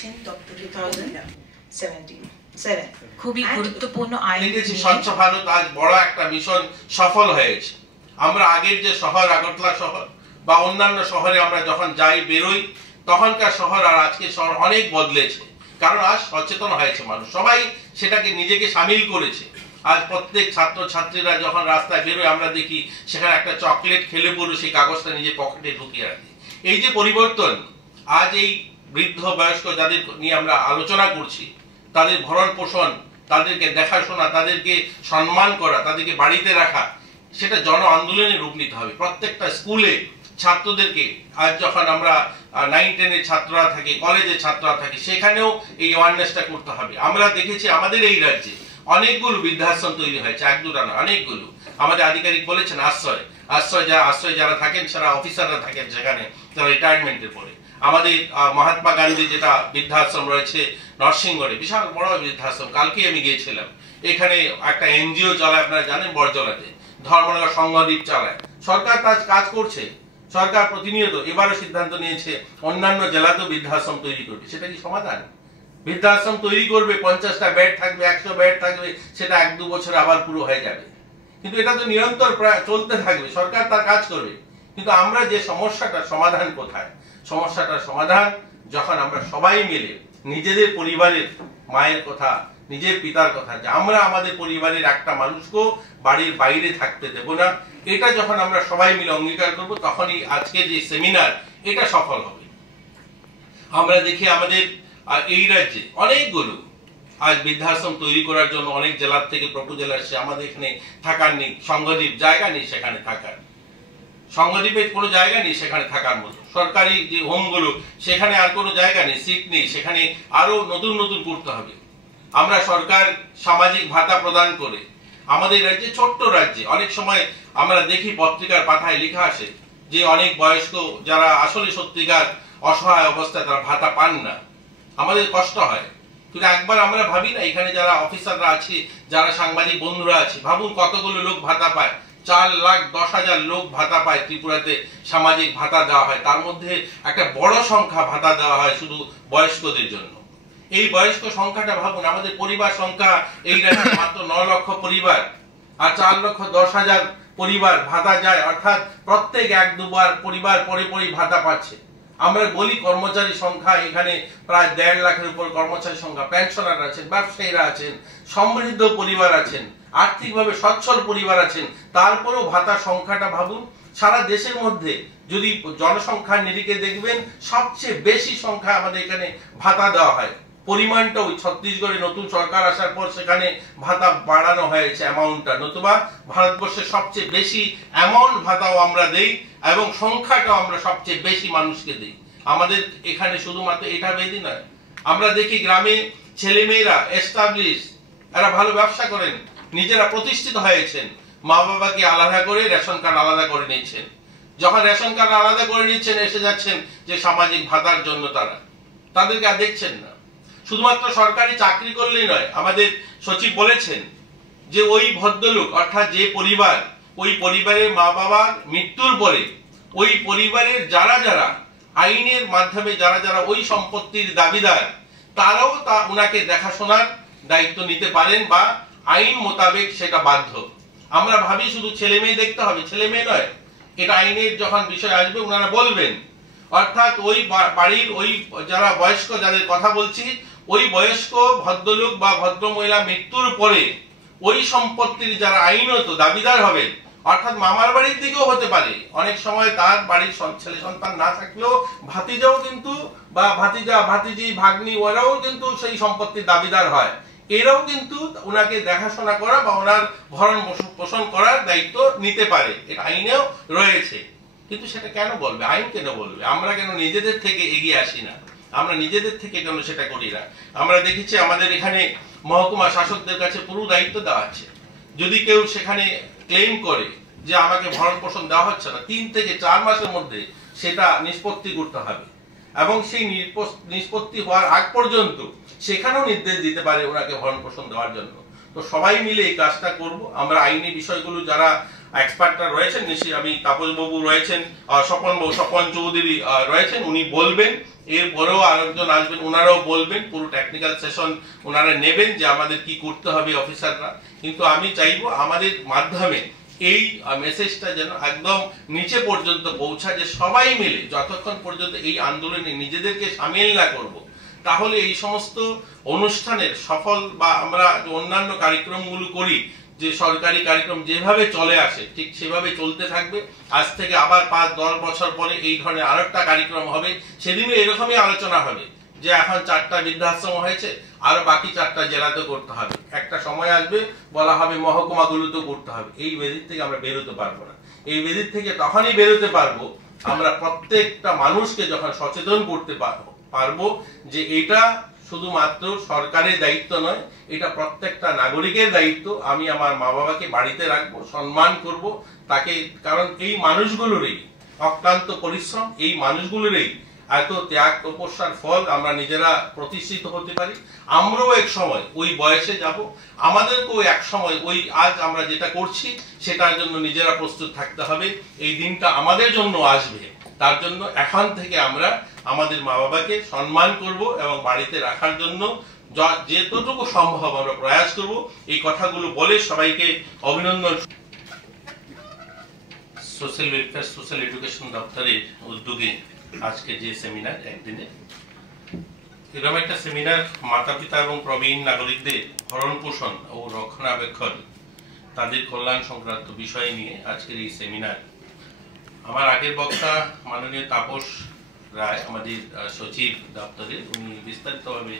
দিচ্ছেন ডক্টর 2017 খুবই গুরুত্বপূর্ণ আইন। স্বচ্ছ ভারত আজ বড় একটা মিশন সফল হয়েছে। আমরা আগের যে শহর আগরতলা শহর বা অন্যান্য শহরে আমরা যখন যাই বেরোই, তখনকার শহর আর আজকের শহর অনেক বদলেছে, কারণ আজ সচেতন হয়েছে মানুষ, সবাই সেটাকে নিজেকে সামিল করেছে। আজ প্রত্যেক ছাত্র ছাত্রীরা যখন রাস্তায় বেরোয় আমরা দেখি সেখানে একটা চকলেট খেলে পড়ে সেই কাগজটা নিজে পকেটে ঢুকিয়ে রাখে। এই যে পরিবর্তন, আজ এই বৃদ্ধ বয়স্ক যাদের নিয়ে আমরা আলোচনা করছি, তাদের ভরণ পোষণ, তাদেরকে দেখাশোনা, তাদেরকে সম্মান করা, তাদেরকে বাড়িতে রাখা, সেটা জন আন্দোলনে রূপ নিতে হবে। প্রত্যেকটা স্কুলে ছাত্রদেরকে, আজ যখন আমরা 9-10 ছাত্ররা থাকে, কলেজে ছাত্ররা থাকে, সেখানেও এই অ্যাওয়ারনেসটা করতে হবে। আমরা দেখেছি আমাদের এই রাজ্যে অনেকগুলো বৃদ্ধাশ্রম তৈরি হয়েছে, এক দুটা না, অনেকগুলো। আমাদের আধিকারিক বলেছেন আশ্রয় যারা থাকেন সেটা অফিসাররা থাকেন সেখানে, তারা রিটায়ারমেন্টের পরে। আমাদের মহাত্মা গান্ধী যেটা বৃদ্ধাশ্রম রয়েছে নরসিংগড়ে, বিশাল বড় বৃদ্ধাশ্রম, কালকে আমি গিয়েছিলাম। এখানে একটা এনজিও চালায়, আপনারা জানেন, বড়জলাতে ধর্মনগর সংঘদ্বীপ চালায়। সরকার তার কাজ করছে, সরকার প্রতিনিয়ত এবারও সিদ্ধান্ত নিয়েছে অন্যান্য জেলাতেও বৃদ্ধাশ্রম তৈরি করবে। সেটা কি সমাধান? বৃদ্ধাশ্রম তৈরি করবে, 50টা বেড থাকবে, 100 বেড থাকবে, সেটা 1-2 বছর আবার পুরো হয়ে যাবে। কিন্তু এটা তো নিরন্তর প্রায় চলতে থাকবে, সরকার তার কাজ করবে। কিন্তু আমরা যে সমস্যাটার সমাধান কোথায়? সমস্যাটার সমাধান যখন আমরা সবাই মিলে নিজেদের পরিবারের মায়ের কথা, নিজের পিতার কথা, যে আমরা আমাদের পরিবারের একটা মানুষকেও বাড়ির বাইরে থাকতে দেব না, এটা যখন আমরা সবাই মিলে অঙ্গীকার করব, তখনই আজকে যে সেমিনার এটা সফল হবে। আমরা দেখি আমাদের এই রাজ্যে অনেকগুলো আজ বৃদ্ধাশ্রম তৈরি করার জন্য অনেক জেলার থেকে প্রপোজাল আসছে। আমাদের এখানে থাকার নেই, সংঘদ্বীপ জায়গা নেই সেখানে থাকার, সংঘদ্বীপের কোনো জায়গা নেই সেখানে থাকার মতো। সরকারি যে হোমগুলো সেখানে আর কোনো জায়গা নেই, সিট নেই, সেখানে আরো নতুন নতুন করতে হবে। আমরা সরকার সামাজিক ভাতা প্রদান করে আমাদের রাজ্যে, ছোট্ট রাজ্যে, অনেক সময় আমরা দেখি পত্রিকার পাতায় লেখা আসে যে অনেক বয়স্ক যারা আসলে সত্যিকার অসহায় অবস্থায় তারা ভাতা পান না। আমাদের কষ্ট হয়, কিন্তু একবার আমরা ভাবি না, এখানে যারা অফিসাররা আছে, যারা সাংবাদিক বন্ধুরা আছে, ভাবুন কতগুলো লোক ভাতা পায়। 4,10,000 লোক ভাতা পায় ত্রিপুরাতে, সামাজিক ভাতা দেওয়া হয়। তার মধ্যে একটা বড় সংখ্যা ভাতা দেওয়া হয় শুধু বয়স্কদের জন্য। এই বয়স্ক সংখ্যাটা ভাবুন, আমাদের পরিবার সংখ্যা এই রাজ্যে মাত্র 9 লক্ষ পরিবার, আর 4,10,000 পরিবার ভাতা যায়, অর্থাৎ প্রত্যেক 1-2 পরিবার পরে ভাতা পাচ্ছে। আমরা বলি কর্মচারী সংখ্যা এখানে প্রায় 1.5 লাখের উপর কর্মচারী সংখ্যা, পেনশনার আছেন, ব্যবসায়ীরা আছেন, সমৃদ্ধ পরিবার আছেন, আর্থিকভাবে সচ্ছল পরিবার আছেন, তারপরেও ভাতার সংখ্যাটা ভাবুন। সারা দেশের মধ্যে যদি জনসংখ্যার নিরিখে দেখবেন, সবচেয়ে বেশি সংখ্যা আমাদের এখানে ভাতা দেওয়া হয়। পরিমাণটা ওই ছত্তিশগড়ে নতুন সরকার আসার পর সেখানে ভাতা বাড়ানো হয়েছে অ্যামাউন্টটা, নতুবা ভারতবর্ষের সবচেয়ে বেশি অ্যামাউন্ট ভাতাও আমরা দেই এবং সংখ্যাটাও আমরা সবচেয়ে বেশি মানুষকে দিই। আমাদের এখানে শুধুমাত্র এটা বেদি নয়, আমরা দেখি গ্রামে ছেলে মেয়েরা এস্টাবলিশ, এরা ভালো ব্যবসা করেন, নিজেরা প্রতিষ্ঠিত হয়েছেন, মা বাবাকে আলাদা করে রেশন কার্ড আলাদা করে নিচ্ছেন। যখন রেশন কার্ড আলাদা করে নিচ্ছেন, এসে যাচ্ছেন যে সামাজিক ভাতার জন্য, তাদেরকে আর দেখছেন না। শুধুমাত্র সরকারি চাকরি করলেই নয়, আমাদের সচিব বলেছেন যে ওই ভদ্রলোক, অর্থাৎ যে পরিবার, ওই পরিবারের মা বাবার মৃত্যুর পরে ওই পরিবারের যারা যারা আইনের মাধ্যমে যারা ওই সম্পত্তির দাবিদার, তারাও উনাকে দেখাশোনার দায়িত্ব নিতে পারেন বা আইন মোতাবেক সেটা বাধ্য। আমরা ভাবি শুধু ছেলে মেয়ে দেখতে হবে, ছেলে মেয়ে নয়, এটা আইনের যখন বিষয় আসবে উনারা বলবেন। অর্থাৎ ওই বাড়ির ওই যারা বয়স্ক, যাদের কথা বলছি, ওই বয়স্ক ভদ্রলোক বা ভদ্র মহিলা মৃত্যুর পরে ওই সম্পত্তির যারা আইনত দাবিদার হবে, অর্থাৎ মামার বাড়ির দিকেও হতে পারে, অনেক সময় তার বাড়ির ছেলে সন্তান না থাকলেও ভাতিজাও কিন্তু, বা ভাতিজা ভাতিজি ভাগ্নি, ওরাও কিন্তু সেই সম্পত্তির দাবিদার হয়। এরাও কিন্তু ওনাকে দেখাশোনা করা বা ওনার ভরণ পোষণ করার দায়িত্ব নিতে পারে, এটা আইনেও রয়েছে। কিন্তু সেটা কেন বলবে, আইন কেন বলবে? আমরা কেন নিজেদের থেকে এগিয়ে আসি না? আমরা নিজেদের থেকে কেন সেটা করি না? আমরা দেখেছি আমাদের এখানে মহকুমা শাসকদের কাছে পুরো দায়িত্ব দেওয়া আছে। যদি কেউ সেখানে ক্লেম করে যে আমাকে ভরণ পোষণ দেওয়া হচ্ছে না, 3 থেকে 4 মাসের মধ্যে সেটা নিষ্পত্তি করতে হবে, এবং সেই নিষ্পত্তি হওয়ার আগ পর্যন্ত সেখানেও নির্দেশ দিতে পারে ওনাকে ভরণ পোষণ দেওয়ার জন্য। তো সবাই মিলে এই কাজটা করব। আমরা আইনি বিষয়গুলো যারা এক্সপার্টরা রয়েছেন, নিশ্চয়ই আমি তাপস বাবু রয়েছেন, স্বপন চৌধুরী রয়েছেন, উনি বলবেন। এরপরেও আরেকজন আসবেন, ওনারাও বলবেন, পুরো টেকনিক্যাল সেশন ওনারা নেবেন যে আমাদের কি করতে হবে অফিসাররা। কিন্তু আমি চাইবো আমাদের মাধ্যমে এই মেসেজটা যেন একদম নিচে পর্যন্ত পৌঁছায়, যে সবাই মিলে যতক্ষণ পর্যন্ত এই আন্দোলনে নিজেদেরকে সামিল না করব, তাহলে এই সমস্ত অনুষ্ঠানের সফল বা আমরা অন্যান্য কার্যক্রমগুলো করি, যে সরকারি কার্যক্রম যেভাবে চলে আসে ঠিক সেভাবে চলতে থাকবে। আজ থেকে আবার 5-10 বছর পরে এই ধরনের আরেকটা কার্যক্রম হবে, সেদিনও এরকমই আলোচনা হবে যে এখন 4টা বৃদ্ধাশ্রম হয়েছে, আর বাকি 4টা জেলাতে করতে হবে। একটা সময় আসবে বলা হবে মহকুমাগুলোতেও করতে হবে। এই বেদির থেকে আমরা বেরোতে পারবো না। এই বেদির থেকে তখনই বেরোতে পারবো আমরা প্রত্যেকটা মানুষকে যখন সচেতন করতে পারবো যে এটা শুধুমাত্র সরকারের দায়িত্ব নয়, এটা প্রত্যেকটা নাগরিকের দায়িত্ব। আমি আমার মা বাবাকে বাড়িতে রাখবো, সম্মান করব তাকে, কারণ এই মানুষগুলোরই অক্লান্ত পরিশ্রম, এই মানুষগুলোরই এত ত্যাগ তপস্যার ফল আমরা নিজেরা প্রতিষ্ঠিত হতে পারি। আমরাও এক সময় ওই বয়সে যাব, আমাদেরকেও এক সময় ওই আজ আমরা যেটা করছি সেটার জন্য নিজেরা প্রস্তুত থাকতে হবে। এই দিনটা আমাদের জন্য আসবে, তার জন্য এখন থেকে আমরা আমাদের মা বাবাকে সম্মান করব এবং বাড়িতে রাখার জন্য যতটুকু সম্ভব আমরা প্রয়াস করব। এই কথাগুলো বলে সবাইকে অভিনন্দন। সোশ্যাল ওয়েলফেয়ার সোশ্যাল এডুকেশন দপ্তরের উদ্যোগে আজকে যে সেমিনার, একদিনে এরকম একটা সেমিনার মাতা পিতা এবং প্রবীণ নাগরিকদের ভরণ পোষণ ও রক্ষণাবেক্ষণ, তাদের কল্যাণ সংক্রান্ত বিষয় নিয়ে আজকের এই সেমিনার। আমার আগের বক্তা মাননীয় তাপস রায়, আমাদের সচিব দপ্তরের, উনি বিস্তারিতভাবে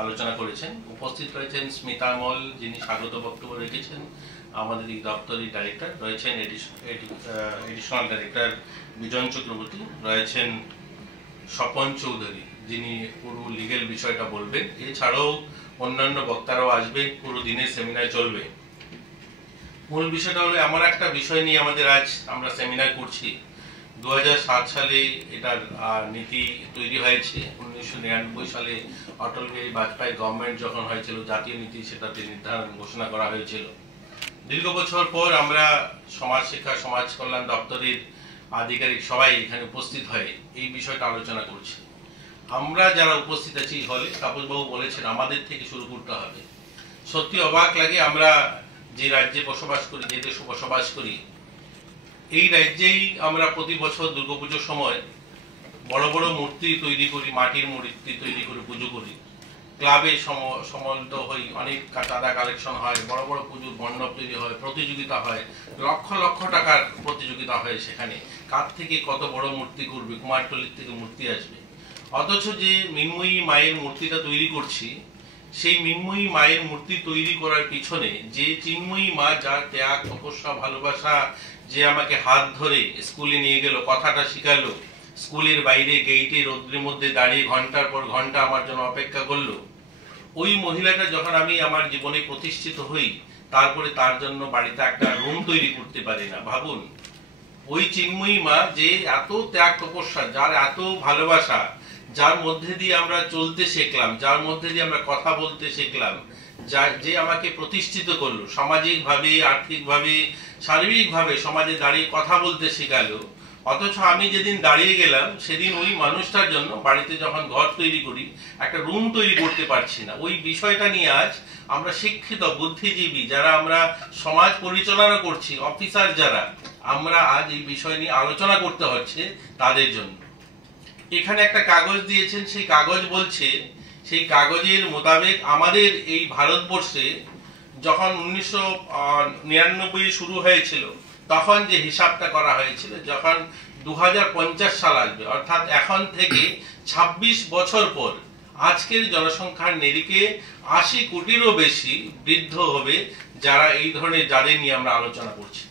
আলোচনা করেছেন। উপস্থিত রয়েছেন স্মিতা মল, যিনি স্বাগত বক্তব্য রেখেছেন। আমাদের এই দপ্তরের ডাইরেক্টর রয়েছেন, এডিশনাল ডাইরেক্টর বিজন চক্রবর্তী রয়েছেন, স্বপন চৌধুরী, যিনি পুরো লিগেল বিষয়টা বলবেন। এছাড়াও অন্যান্য বক্তারাও আসবে, পুরো দিনের সেমিনার চলবে। মূল বিষয়টা হলো এমন একটা বিষয় নিয়ে আমাদের আজ আমরা সেমিনার করছি। 2007 সালে এটার নীতি তৈরি হয়েছে। 1999 সালে অটল বিহারী বাজপেয়ী গভর্নমেন্ট যখন হয়েছিল, জাতীয় নীতি সেটাতে নির্ধারণ ঘোষণা করা হয়েছিল। দীর্ঘ বছর পর আমরা সমাজ শিক্ষা সমাজ কল্যাণ দপ্তরের আধিকারিক সবাই এখানে উপস্থিত হয়ে এই বিষয়টা আলোচনা করছি। আমরা যারা উপস্থিত আছি হলে, তাপসবাবু বলেছেন আমাদের থেকে শুরু করতে হবে। সত্যি অবাক লাগে, আমরা যে রাজ্যে বসবাস করি, যে দেশে বসবাস করি, এই রাজ্যেই আমরা প্রতি বছর দুর্গাপুজোর সময় বড় বড় মূর্তি তৈরি করি, মাটির মূর্তি তৈরি করে পুজো করি। ক্লাবে সমন্ত হই, অনেক চাঁদা কালেকশন হয়, বড় বড় পুজোর মণ্ডপ তৈরি হয়, প্রতিযোগিতা হয়, লক্ষ লক্ষ টাকার প্রতিযোগিতা হয়। সেখানে কার থেকে কত বড় মূর্তি করবে, কুমারটুলির থেকে মূর্তি আসবে। অথচ যে মৃন্ময়ী মায়ের মূর্তিটা তৈরি করছি, সেই মৃন্ময়ী মায়ের মূর্তি তৈরি করার পিছনে যে চিন্ময়ী মা, যার ত্যাগ তপস্যা ভালোবাসা, যে আমাকে হাত ধরে স্কুলে নিয়ে গেল, কথাটা শিখালো, স্কুলের বাইরে গেইটে রোদ্রের মধ্যে দাঁড়িয়ে ঘন্টার পর ঘন্টা আমার জন্য অপেক্ষা করলো, ওই মহিলাটা যখন আমি আমার জীবনে প্রতিষ্ঠিত হই, তারপরে তার জন্য বাড়িতে একটা রুম তৈরি করতে পারি না। ভাবুন, ওই চিন্ময়ী মা যে এত ত্যাগ তপস্যা, যার এত ভালোবাসা, যার মধ্যে দিয়ে আমরা চলতে শিখলাম, যার মধ্যে দিয়ে আমরা কথা বলতে শিখলাম, যে আমাকে প্রতিষ্ঠিত করলো সামাজিক ভাবে, আর্থিক ভাবে, শারীরিক ভাবে, সমাজে দাঁড়িয়ে কথা বলতে শেখালো। অথচ আমি যেদিন দাঁড়িয়ে গেলাম, সেদিন ওই মানুষটার জন্য বাড়িতে যখন ঘর তৈরি করি, একটা রুম তৈরি করতে পারছি না। ওই বিষয়টা নিয়ে আজ আমরা শিক্ষিত বুদ্ধিজীবী যারা আমরা সমাজ পরিচালনা করছি, অফিসার যারা, আমরা আজ এই বিষয় নিয়ে আলোচনা করতে হচ্ছে তাদের জন্য। এখানে একটা কাগজ দিয়েছেন, সেই কাগজ বলছে, সেই কাগজের মোতাবেক আমাদের এই ভারতবর্ষে যখন 1999 শুরু হয়েছিল, তখন যে হিসাবটা করা হয়েছিল, যখন 2050 সাল আসবে, অর্থাৎ এখন থেকে 26 বছর পর আজকের জনসংখ্যার নিরিখে 80 কোটিরও বেশি বৃদ্ধ হবে, যারা এই ধরনের, যাদের নিয়ে আমরা আলোচনা করছি।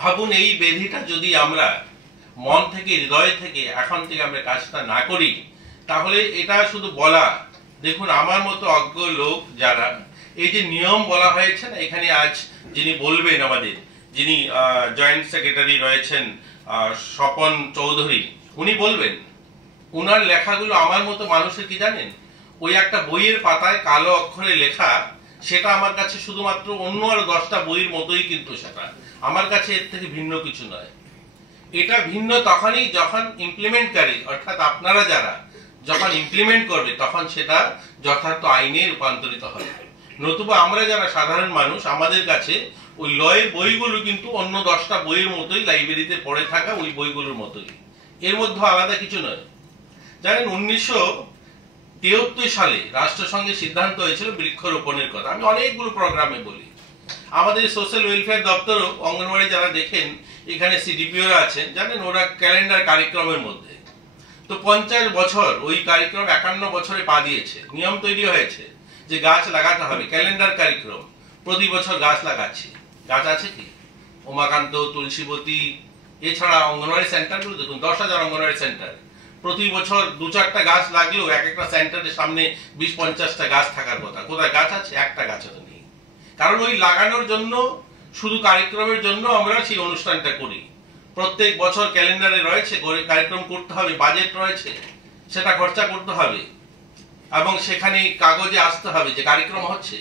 ভাবুন, এই ব্যাধিটা যদি আমরা মন থেকে, হৃদয় থেকে এখন থেকে আমরা কাজটা না করি, তাহলে এটা শুধু বলা। দেখুন, আমার মতো অজ্ঞ লোক যারা, এই যে নিয়ম বলা হয়েছে না, এখানে আজ যিনি বলবেন, আমাদের যিনি জয়েন্ট সেক্রেটারি রয়েছেন স্বপন চৌধুরী, উনি বলবেন। উনার লেখাগুলো আমার মতো মানুষের কি জানেন, ওই একটা বইয়ের পাতায় কালো অক্ষরে লেখা, সেটা আমার কাছে শুধুমাত্র অন্য আর 10টা বইয়ের মতোই, কিন্তু সেটা আমার কাছে এর থেকে ভিন্ন কিছু নয়। এটা ভিন্ন তখনই যখন ইমপ্লিমেন্টকারী অর্থাৎ আপনারা যারা যখন ইমপ্লিমেন্ট করবে তখন সেটা যথার্থ আইনে রূপান্তরিত হবে। নতুবা আমরা যারা সাধারণ মানুষ, আমাদের কাছে ওই লয়ের বইগুলো কিন্তু অন্য 10টা বইয়ের মতোই, লাইব্রেরিতে পড়ে থাকা ওই বইগুলোর মতোই, এর মধ্যে আলাদা কিছু নয়। জানেন 1973 সালে রাষ্ট্রসংঘের সিদ্ধান্ত হয়েছিল বৃক্ষরোপণের কথা। আমি অনেকগুলো প্রোগ্রামে বলি, আমাদের সোশ্যাল ওয়েলফেয়ার দপ্তরও অঙ্গনওয়াড়ি যারা দেখেন, এখানে সিডিপিওরা আছেন, জানেন ওরা ক্যালেন্ডার কার্যক্রমের মধ্যে তো 50 বছর ওই কার্যক্রম 51 বছরে পা দিয়েছে। নিয়ম তৈরি হয়েছে যে গাছ লাগাতে হবে, ক্যালেন্ডার কার্যক্রম, প্রতি বছর গাছ লাগাচ্ছি। গাছ আছে কি? উমাকান্ত, তুলসীবতী, এছাড়া অঙ্গনওয়াড়ি সেন্টারগুলো দেখুন, 10,000 অঙ্গনওয়াড়ি সেন্টার, প্রতি বছর 2-4টা গাছ লাগলেও এক একটা সেন্টারের সামনে 20-50টা গাছ থাকার কথা। কোথায় গাছ আছে? একটা গাছও তো নেই। কারণ ওই লাগানোর জন্য, শুধু কার্যক্রমের জন্য আমরা সেই অনুষ্ঠানটা করি। প্রত্যেক বছর ক্যালেন্ডারে রয়েছে কার্যক্রম করতে হবে, বাজেট রয়েছে, সেটা খরচা করতে হবে এবং সেখানে কাগজে আসতে হবে যে কার্যক্রম হচ্ছে।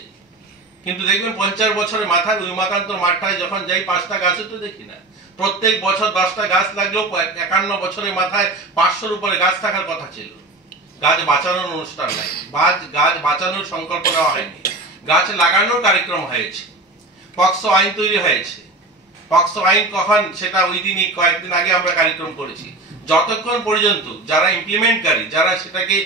কিন্তু দেখবেন 50 বছরের মাথায় ওই উমাকান্তর মাঠটায় যখন যাই 5টা গাছও তো দেখি না। প্রত্যেক বছর 10টা গাছ লাগলেও 51 বছরের মাথায় 500-র উপরে গাছ থাকার কথা ছিল। গাছ বাঁচানোর অনুষ্ঠান নাই, গাছ বাঁচানোর সংকল্প নেওয়া হয়নি, গাছ লাগানোর কার্যক্রম হয়েছে। পক্সো আইন তৈরি হয়েছে। পক্সো আইন কখন? সেটা ওই দিনই কয়েকদিন আগে আমরা কার্যক্রম করেছি। যতক্ষণ পর্যন্ত যারা ইমপ্লিমেন্টকারী, যারা সেটাকে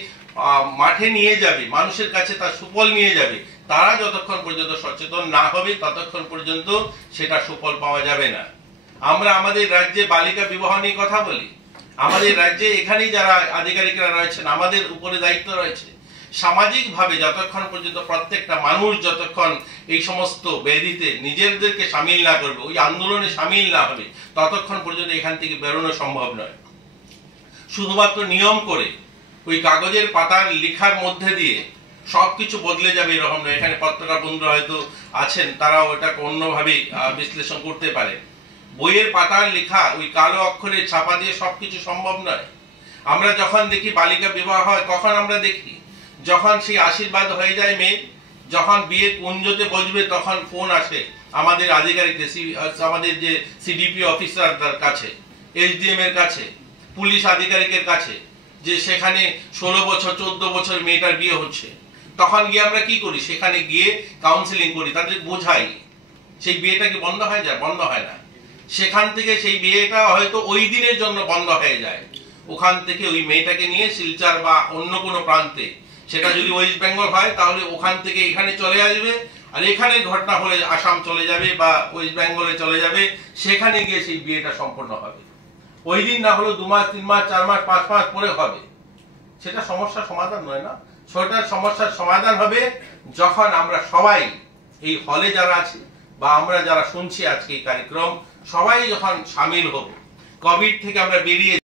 মাঠে নিয়ে যাবে, মানুষের কাছে তার সুফল নিয়ে যাবে, তারা যতক্ষণ পর্যন্ত সচেতন না হবে ততক্ষণ পর্যন্ত সেটা সুফল পাওয়া যাবে না। আমরা আমাদের রাজ্যে বালিকা বিবাহ নিয়ে কথা বলি, আমাদের রাজ্যে এখানেই যারা আধিকারিকরা রয়েছেন, আমাদের উপরে দায়িত্ব রয়েছে। সামাজিক ভাবে যতক্ষণ পর্যন্ত প্রত্যেকটা মানুষ যতক্ষণ এই সমস্ত ব্যাধিতে নিজেদেরকে সামিল না করবে, ওই আন্দোলনে সামিল না হবে, ততক্ষণ পর্যন্ত এখান থেকে বেরোনো সম্ভব নয়। শুধুমাত্র নিয়ম করে ওই কাগজের পাতার লেখার মধ্যে দিয়ে সবকিছু বদলে যাবে এরকম নয়। এখানে পত্রকার বন্ধুরা হয়তো আছেন, তারাও এটাকে অন্যভাবে বিশ্লেষণ করতে পারে। বইয়ের পাতার লেখা ওই কালো অক্ষরে ছাপা দিয়ে সবকিছু সম্ভব নয়। আমরা যখন দেখি বালিকা বিবাহ হয়, কখন আমরা দেখি? যখন সেই আশীর্বাদ হয়ে যায় মেয়ে, যখন বিয়ের কুঞ্জতে বসবে তখন ফোন আসে আমাদের আধিকারিকদের, আমাদের যে সিডিপি অফিসারদের কাছে, এসডিএম এর কাছে, পুলিশ আধিকারিকের কাছে, যে সেখানে 16 বছর 14 বছর মেয়েটার বিয়ে হচ্ছে। তখন গিয়ে আমরা কি করি? সেখানে গিয়ে কাউন্সিলিং করি, তাদের বোঝাই। সেই বিয়েটা কি বন্ধ হয়ে যায়? বন্ধ হয় না। সেখান থেকে সেই বিয়েটা হয়তো ওই দিনের জন্য বন্ধ হয়ে যায়। ওখান থেকে ওই মেয়েটাকে নিয়ে শিলচর বা অন্য কোনো প্রান্তে, সেটা যদি ওয়েস্ট বেঙ্গল হয় তাহলে ওখান থেকে এখানে চলে আসবে, আর এখানে ঘটনা হলে আসাম চলে যাবে বা ওয়েস্ট বেঙ্গলে চলে যাবে, সেখানে গিয়ে সেই বিয়েটা সম্পন্ন হবে। ওই দিন না হলো 2 মাস 3 মাস 4 মাস 5 মাস পরে হবে। সেটা সমস্যার সমাধান নয় না। সেটার সমস্যার সমাধান হবে যখন আমরা সবাই, এই হলে যারা আছে বা আমরা যারা শুনছি আজকে এই কার্যক্রম, সবাই যখন সামিল হব। কোভিড থেকে আমরা বেরিয়ে